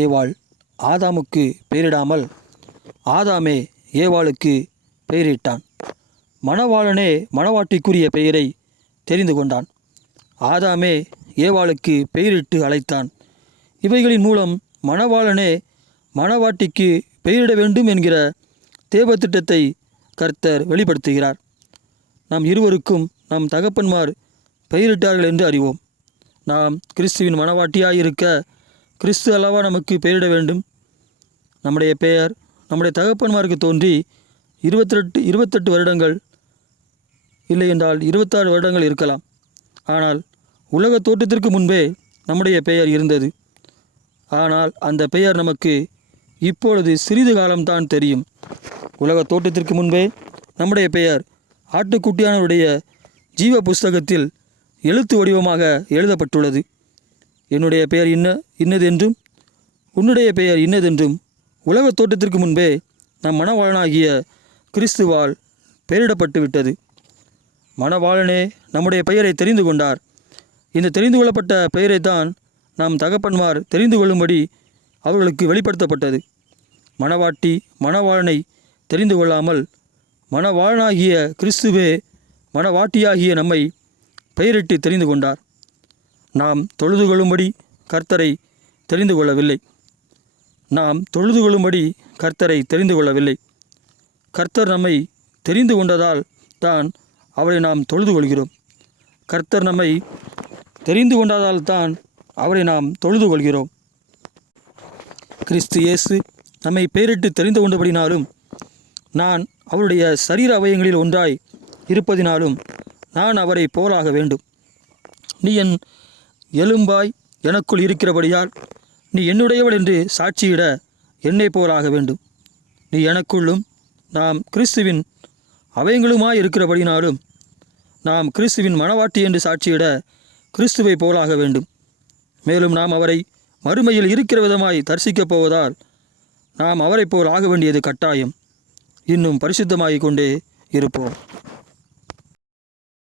ஏவாள் ஆதாமுக்கு பெயரிடாமல் ஆதாமே ஏவாளுக்கு பெயரிட்டான். மணவாளனே மணவாட்டிக்குரிய பெயரை தெரிந்து கொண்டான். ஆதாமே ஏவாளுக்கு பெயரிட்டு அழைத்தான். இவைகளின் மூலம் மணவாளனே மணவாட்டிக்கு பெயரிட வேண்டும் என்கிற தேவத்திட்டத்தை கர்த்தர் வெளிப்படுத்துகிறார். நாம் இருவருக்கும் நம் தகப்பன்மார் பெயரிட்டார்கள் என்று அறிவோம். நாம் கிறிஸ்துவின் மணவாட்டியாயிருக்க கிறிஸ்து அல்லவா நமக்கு பெயரிட வேண்டும். நம்முடைய பெயர் நம்முடைய தகப்பன்மாருக்கு தோன்றி 28 வருடங்கள் இல்லை என்றால் 26 வருடங்கள் இருக்கலாம். ஆனால் உலக தோற்றத்திற்கு முன்பே நம்முடைய பெயர் இருந்தது. ஆனால் அந்த பெயர் நமக்கு இப்பொழுது சிறிது காலம்தான் தெரியும். உலக தோற்றத்திற்கு முன்பே நம்முடைய பெயர் ஆட்டுக்குட்டியானவருடைய ஜீவ புஸ்தகத்தில் எழுத்து வடிவமாக எழுதப்பட்டுள்ளது. என்னுடைய பெயர் இன்னதென்றும் உன்னுடைய பெயர் இன்னதென்றும் உலக தோற்றத்திற்கு முன்பே நம் மணவாளனாகிய கிறிஸ்துவால் பெயரிடப்பட்டு விட்டது. மணவாளனே நம்முடைய பெயரை தெரிந்து கொண்டார். இந்த தெரிந்து கொள்ளப்பட்ட பெயரைத்தான் நம் தகப்பன்மார் தெரிந்து கொள்ளும்படி அவர்களுக்கு வெளிப்படுத்தப்பட்டது. மணவாட்டி மணவாளனை தெரிந்து கொள்ளாமல் மணவாளனாகிய கிறிஸ்துவே மணவாட்டியாகிய நம்மை பெயரிட்டு தெரிந்து கொண்டார். நாம் தொழுது கொள்ளும்படி கர்த்தரை தெரிந்து கொள்ளவில்லை. கர்த்தர் நம்மை தெரிந்து கொண்டதால் தான் அவரை நாம் தொழுது கொள்கிறோம். கிறிஸ்து இயேசு நம்மை பெயரிட்டு தெரிந்து கொண்டபடினாலும் நான் அவருடைய சரீர அவயங்களில் ஒன்றாய் இருப்பதினாலும் நான் அவரை போலாக வேண்டும். நீ என் எலும்பாய் எனக்குள் இருக்கிறபடியால் நீ என்னுடையவள் என்று சாட்சியிட என்னை போலாக வேண்டும். நீ எனக்குள்ளும் நாம் கிறிஸ்துவின் அவயங்களுமாய் இருக்கிறபடினாலும் நாம் கிறிஸ்துவின் மணவாட்டி என்று சாட்சியிட கிறிஸ்துவை போலாக வேண்டும். மேலும் நாம் அவரை மறுமையில் இருக்கிற விதமாய் தரிசிக்கப் போவதால் நாம் அவரை போல் ஆக வேண்டியது கட்டாயம். இன்னும் பரிசுத்தமாகிக் கொண்டே இருப்போம்.